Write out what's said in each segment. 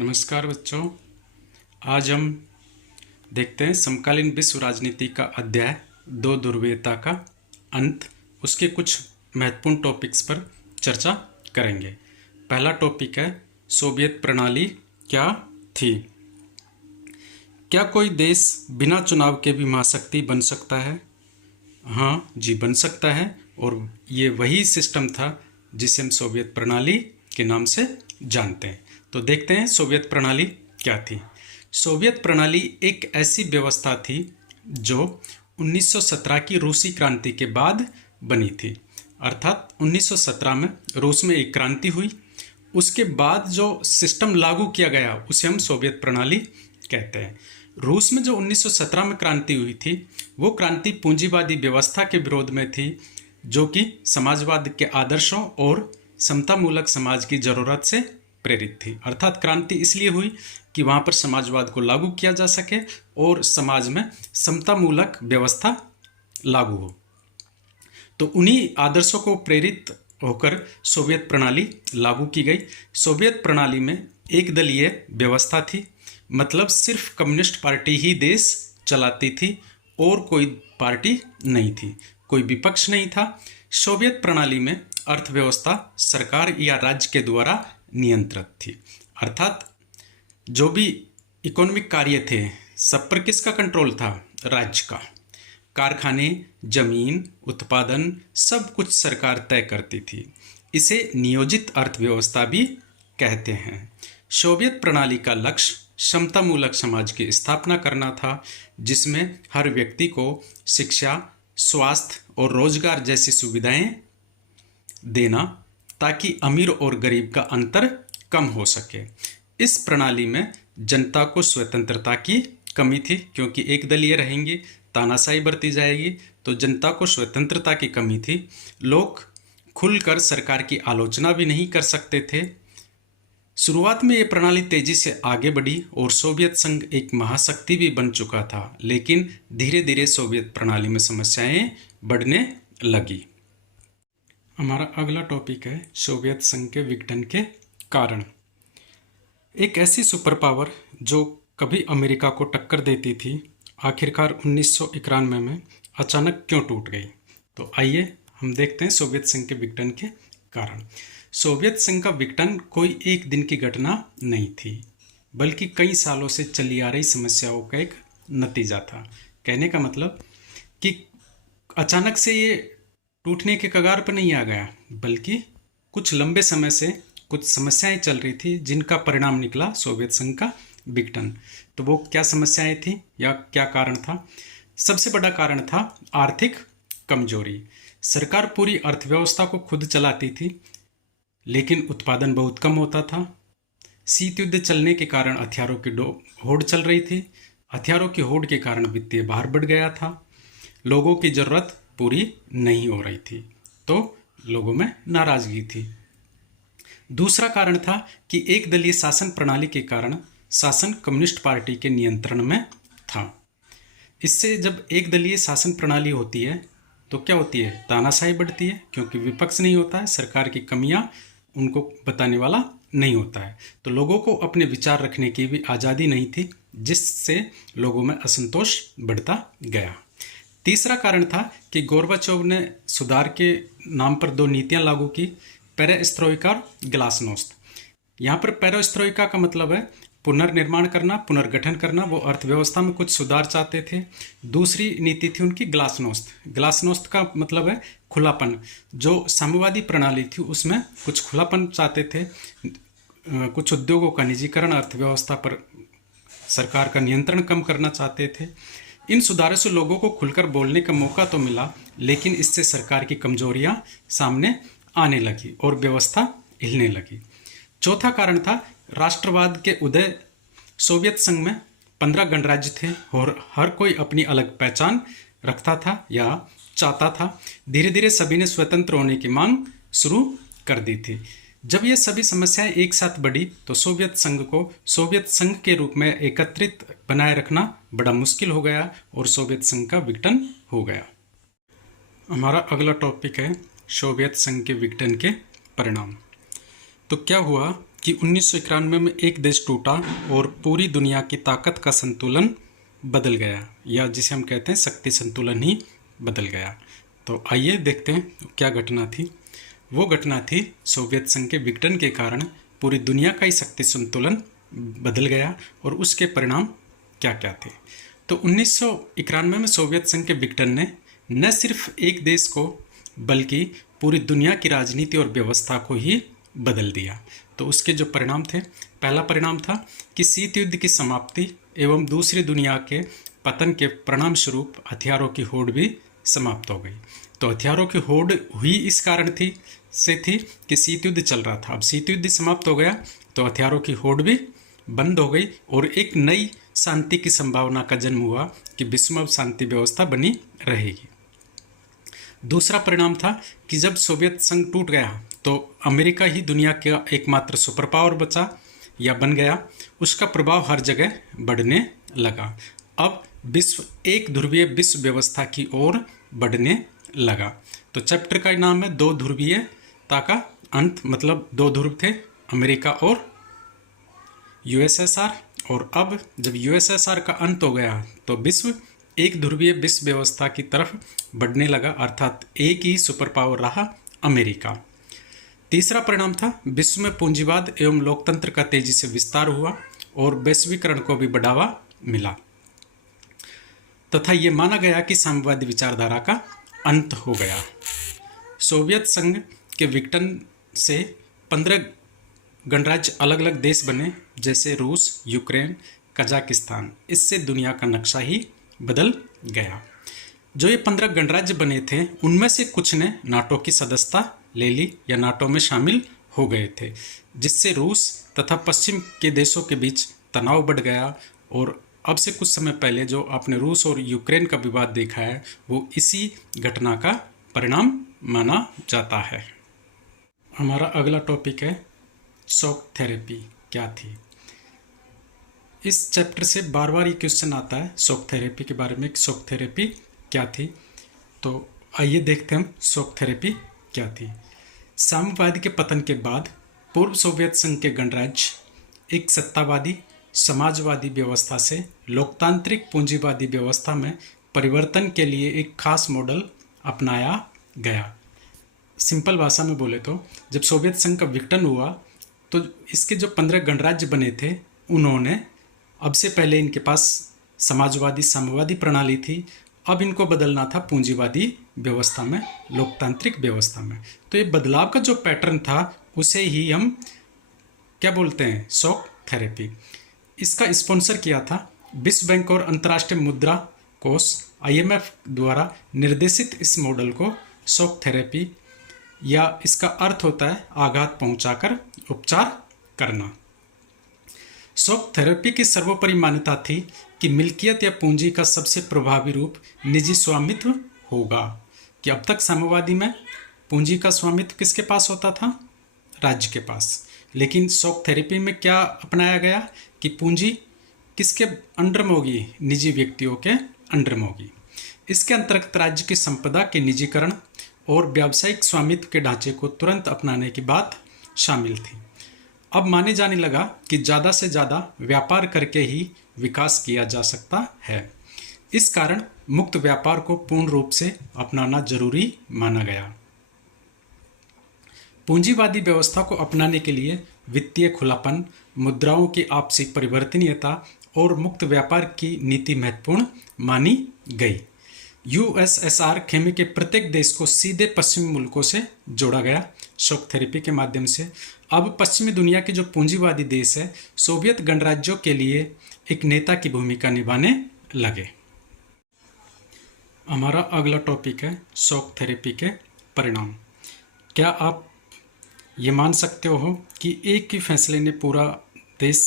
नमस्कार बच्चों। आज हम देखते हैं समकालीन विश्व राजनीति का अध्याय 2 ध्रुवीयता का अंत, उसके कुछ महत्वपूर्ण टॉपिक्स पर चर्चा करेंगे। पहला टॉपिक है सोवियत प्रणाली क्या थी। क्या कोई देश बिना चुनाव के भी महाशक्ति बन सकता है? हाँ जी, बन सकता है। और ये वही सिस्टम था जिसे हम सोवियत प्रणाली के नाम से जानते हैं। तो देखते हैं सोवियत प्रणाली क्या थी। सोवियत प्रणाली एक ऐसी व्यवस्था थी जो 1917 की रूसी क्रांति के बाद बनी थी। अर्थात 1917 में रूस में एक क्रांति हुई, उसके बाद जो सिस्टम लागू किया गया उसे हम सोवियत प्रणाली कहते हैं। रूस में जो 1917 में क्रांति हुई थी वो क्रांति पूंजीवादी व्यवस्था के विरोध में थी, जो कि समाजवाद के आदर्शों और समतामूलक समाज की जरूरत से प्रेरित थी। अर्थात क्रांति इसलिए हुई कि वहां पर समाजवाद को लागू किया जा सके और समाज में समतामूलक व्यवस्था लागू हो। तो उन्हीं आदर्शों को प्रेरित होकर सोवियत प्रणाली लागू की गई। सोवियत प्रणाली में एक दलीय व्यवस्था थी, मतलब सिर्फ कम्युनिस्ट पार्टी ही देश चलाती थी और कोई पार्टी नहीं थी, कोई विपक्ष नहीं था। सोवियत प्रणाली में अर्थव्यवस्था सरकार या राज्य के द्वारा नियंत्रित थी। अर्थात जो भी इकोनॉमिक कार्य थे सब पर किसका कंट्रोल था? राज्य का। कारखाने, जमीन, उत्पादन सब कुछ सरकार तय करती थी। इसे नियोजित अर्थव्यवस्था भी कहते हैं। सोवियत प्रणाली का लक्ष्य समतामूलक समाज की स्थापना करना था, जिसमें हर व्यक्ति को शिक्षा, स्वास्थ्य और रोजगार जैसी सुविधाएं देना, ताकि अमीर और गरीब का अंतर कम हो सके। इस प्रणाली में जनता को स्वतंत्रता की कमी थी, क्योंकि एक दलीय रहेंगी, तानाशाही बरती जाएगी, तो जनता को स्वतंत्रता की कमी थी। लोग खुलकर सरकार की आलोचना भी नहीं कर सकते थे। शुरुआत में ये प्रणाली तेजी से आगे बढ़ी और सोवियत संघ एक महाशक्ति भी बन चुका था, लेकिन धीरे धीरे सोवियत प्रणाली में समस्याएं बढ़ने लगी। हमारा अगला टॉपिक है सोवियत संघ के विघटन के कारण। एक ऐसी सुपर पावर जो कभी अमेरिका को टक्कर देती थी, आखिरकार 1991 में अचानक क्यों टूट गई? तो आइए हम देखते हैं सोवियत संघ के विघटन के कारण। सोवियत संघ का विघटन कोई एक दिन की घटना नहीं थी, बल्कि कई सालों से चली आ रही समस्याओं का एक नतीजा था। कहने का मतलब कि अचानक से ये टूटने के कगार पर नहीं आ गया, बल्कि कुछ लंबे समय से कुछ समस्याएं चल रही थी, जिनका परिणाम निकला सोवियत संघ का विघटन। तो वो क्या समस्याएं थी या क्या कारण था? सबसे बड़ा कारण था आर्थिक कमजोरी। सरकार पूरी अर्थव्यवस्था को खुद चलाती थी, लेकिन उत्पादन बहुत कम होता था। शीत युद्ध चलने के कारण हथियारों की होड़ चल रही थी। हथियारों की होड़ के कारण वित्तीय भार बढ़ गया था। लोगों की जरूरत पूरी नहीं हो रही थी, तो लोगों में नाराजगी थी। दूसरा कारण था कि एक दलीय शासन प्रणाली के कारण शासन कम्युनिस्ट पार्टी के नियंत्रण में था। इससे जब एक दलीय शासन प्रणाली होती है तो क्या होती है? तानाशाही बढ़ती है, क्योंकि विपक्ष नहीं होता है, सरकार की कमियां उनको बताने वाला नहीं होता है। तो लोगों को अपने विचार रखने की भी आज़ादी नहीं थी, जिससे लोगों में असंतोष बढ़ता गया। तीसरा कारण था कि गोर्बाचोव ने सुधार के नाम पर 2 नीतियां लागू की, पेरेस्ट्रोइका और ग्लासनोस्त। यहाँ पर पेरेस्ट्रोइका का मतलब है पुनर्निर्माण करना, पुनर्गठन करना। वो अर्थव्यवस्था में कुछ सुधार चाहते थे। दूसरी नीति थी उनकी ग्लासनोस्त। ग्लासनोस्त का मतलब है खुलापन। जो साम्यवादी प्रणाली थी उसमें कुछ खुलापन चाहते थे, कुछ उद्योगों का निजीकरण, अर्थव्यवस्था पर सरकार का नियंत्रण कम करना चाहते थे। इन सुधारों से लोगों को खुलकर बोलने का मौका तो मिला, लेकिन इससे सरकार की कमजोरियां सामने आने लगी और व्यवस्था हिलने लगी। चौथा कारण था राष्ट्रवाद के उदय। सोवियत संघ में 15 गणराज्य थे और हर कोई अपनी अलग पहचान रखता था या चाहता था। धीरे धीरे सभी ने स्वतंत्र होने की मांग शुरू कर दी थी। जब ये सभी समस्याएं एक साथ बढ़ी तो सोवियत संघ को सोवियत संघ के रूप में एकत्रित बनाए रखना बड़ा मुश्किल हो गया और सोवियत संघ का विघटन हो गया। हमारा अगला टॉपिक है सोवियत संघ के विघटन के परिणाम। तो क्या हुआ कि 1991 में एक देश टूटा और पूरी दुनिया की ताकत का संतुलन बदल गया, या जिसे हम कहते हैं शक्ति संतुलन ही बदल गया। तो आइए देखते हैं क्या घटना थी। वो घटना थी सोवियत संघ के विघटन के कारण पूरी दुनिया का ही शक्ति संतुलन बदल गया, और उसके परिणाम क्या क्या थे। तो 1991 में सोवियत संघ के विघटन ने न सिर्फ एक देश को बल्कि पूरी दुनिया की राजनीति और व्यवस्था को ही बदल दिया। तो उसके जो परिणाम थे, पहला परिणाम था कि शीत युद्ध की समाप्ति एवं दूसरी दुनिया के पतन के परिणाम स्वरूप हथियारों की होड़ भी समाप्त हो गई। तो हथियारों की होड़ हुई इस कारण थी कि शीत युद्ध चल रहा था। अब शीत युद्ध समाप्त हो गया तो हथियारों की होड़ भी बंद हो गई और एक नई शांति की संभावना का जन्म हुआ कि विश्व में शांति व्यवस्था बनी रहेगी। दूसरा परिणाम था कि जब सोवियत संघ टूट गया तो अमेरिका ही दुनिया का एकमात्र सुपर पावर बचा या बन गया। उसका प्रभाव हर जगह बढ़ने लगा। अब विश्व एक ध्रुवीय विश्व व्यवस्था की ओर बढ़ने लगा। तो चैप्टर का नाम है दो ध्रुवीयता का अंत, मतलब दो ध्रुव थे, अमेरिका और यूएसएसआर। और अब जब यूएसएसआर का अंत हो गया तो विश्व एक ध्रुवीय विश्व व्यवस्था की तरफ बढ़ने लगा, अर्थात एक ही सुपर पावर रहा, अमेरिका। तीसरा परिणाम था विश्व में पूंजीवाद एवं लोकतंत्र का तेजी से विस्तार हुआ और वैश्वीकरण को भी बढ़ावा मिला तथा ये माना गया कि साम्यवादी विचारधारा का अंत हो गया। सोवियत संघ के विघटन से 15 गणराज्य अलग अलग देश बने, जैसे रूस, यूक्रेन, कजाकिस्तान। इससे दुनिया का नक्शा ही बदल गया। जो ये 15 गणराज्य बने थे उनमें से कुछ ने नाटो की सदस्यता ले ली या नाटो में शामिल हो गए थे, जिससे रूस तथा पश्चिम के देशों के बीच तनाव बढ़ गया। और अब से कुछ समय पहले जो आपने रूस और यूक्रेन का विवाद देखा है वो इसी घटना का परिणाम माना जाता है। हमारा अगला टॉपिक है शॉक थेरेपी क्या थी। इस चैप्टर से बार बार ये क्वेश्चन आता है शॉक थेरेपी के बारे में, शॉक थेरेपी क्या थी। तो आइए देखते हैं हम शॉक थेरेपी क्या थी। साम्यवाद के पतन के बाद पूर्व सोवियत संघ के गणराज्य एक सत्तावादी समाजवादी व्यवस्था से लोकतांत्रिक पूंजीवादी व्यवस्था में परिवर्तन के लिए एक खास मॉडल अपनाया गया। सिंपल भाषा में बोले तो जब सोवियत संघ का विघटन हुआ तो इसके जो 15 गणराज्य बने थे उन्होंने, अब से पहले इनके पास समाजवादी साम्यवादी प्रणाली थी, अब इनको बदलना था पूंजीवादी व्यवस्था में, लोकतांत्रिक व्यवस्था में। तो ये बदलाव का जो पैटर्न था उसे ही हम क्या बोलते हैं, शॉक थेरेपी। इसका स्पॉन्सर किया था विश्व बैंक और अंतर्राष्ट्रीय मुद्रा कोष IMF द्वारा निर्देशित। इस मॉडल को शॉक थेरेपी, या इसका अर्थ होता है आघात पहुंचाकर उपचार करना। शॉक थेरेपी की सर्वोपरि मान्यता थी कि मिल्कियत या पूंजी का सबसे प्रभावी रूप निजी स्वामित्व होगा। कि अब तक साम्यवादी में पूंजी का स्वामित्व किसके पास होता था, राज्य के पास, लेकिन शॉक थेरेपी में क्या अपनाया गया कि पूंजी किसके अंडर में होगी, निजी व्यक्तियों के अंडर में होगी। इसके अंतर्गत राज्य की संपदा के निजीकरण और व्यावसायिक स्वामित्व के ढांचे को तुरंत अपनाने की बात शामिल थी। अब माने जाने लगा कि ज़्यादा से ज़्यादा व्यापार करके ही विकास किया जा सकता है। इस कारण मुक्त व्यापार को पूर्ण रूप से अपनाना जरूरी माना गया। पूंजीवादी व्यवस्था को अपनाने के लिए वित्तीय खुलापन, मुद्राओं की आपसी परिवर्तनीयता और मुक्त व्यापार की नीति महत्वपूर्ण मानी गई। USSR खेमे के प्रत्येक देश को सीधे पश्चिमी मुल्कों से जोड़ा गया शॉक थेरेपी के माध्यम से। अब पश्चिमी दुनिया के जो पूंजीवादी देश है सोवियत गणराज्यों के लिए एक नेता की भूमिका निभाने लगे। हमारा अगला टॉपिक है शॉक थेरेपी के परिणाम। क्या आप ये मान सकते हो कि एक ही फैसले ने पूरा देश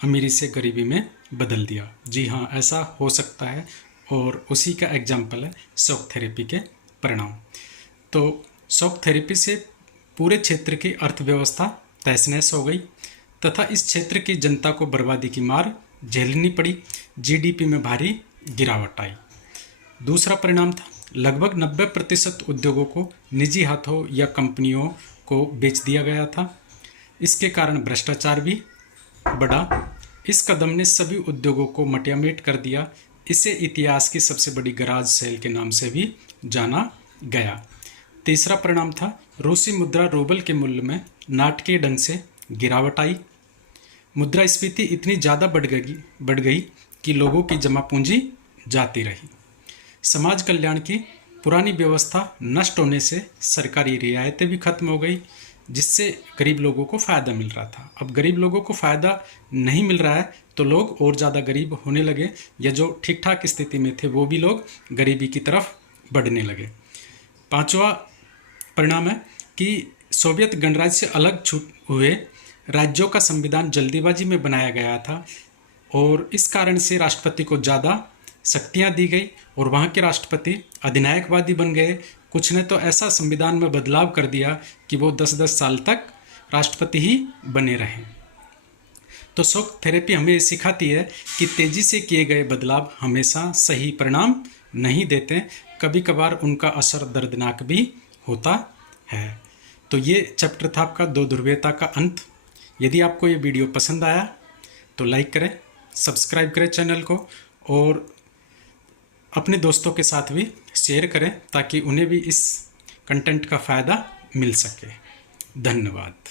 अमीरी से गरीबी में बदल दिया? जी हाँ, ऐसा हो सकता है और उसी का एग्जाम्पल है शॉक थेरेपी के परिणाम। तो शॉक थेरेपी से पूरे क्षेत्र की अर्थव्यवस्था तहस नहस हो गई तथा इस क्षेत्र की जनता को बर्बादी की मार झेलनी पड़ी। GDP में भारी गिरावट आई। दूसरा परिणाम था लगभग 90% उद्योगों को निजी हाथों या कंपनियों को बेच दिया गया था। इसके कारण भ्रष्टाचार भी बढ़ा। इस कदम ने सभी उद्योगों को मटियामेट कर दिया। इसे इतिहास की सबसे बड़ी गराज सेल के नाम से भी जाना गया। तीसरा परिणाम था रूसी मुद्रा रूबल के मूल्य में नाटकीय ढंग से गिरावट आई। मुद्रास्फीति इतनी ज़्यादा बढ़ गई कि लोगों की जमा पूंजी जाती रही। समाज कल्याण की पुरानी व्यवस्था नष्ट होने से सरकारी रियायतें भी खत्म हो गई, जिससे गरीब लोगों को फ़ायदा मिल रहा था। अब गरीब लोगों को फ़ायदा नहीं मिल रहा है तो लोग और ज़्यादा गरीब होने लगे, या जो ठीक ठाक स्थिति में थे वो भी लोग गरीबी की तरफ बढ़ने लगे। पांचवा परिणाम है कि सोवियत गणराज्य से अलग छूट हुए राज्यों का संविधान जल्दीबाजी में बनाया गया था, और इस कारण से राष्ट्रपति को ज़्यादा शक्तियां दी गई और वहाँ के राष्ट्रपति अधिनायकवादी बन गए। कुछ ने तो ऐसा संविधान में बदलाव कर दिया कि वो 10-10 साल तक राष्ट्रपति ही बने रहे। तो शॉक थेरेपी हमें ये सिखाती है कि तेज़ी से किए गए बदलाव हमेशा सही परिणाम नहीं देते, कभी कभार उनका असर दर्दनाक भी होता है। तो ये चैप्टर था आपका दो ध्रुवीयता का अंत। यदि आपको ये वीडियो पसंद आया तो लाइक करें, सब्सक्राइब करें चैनल को, और अपने दोस्तों के साथ भी शेयर करें ताकि उन्हें भी इस कंटेंट का फ़ायदा मिल सके। धन्यवाद।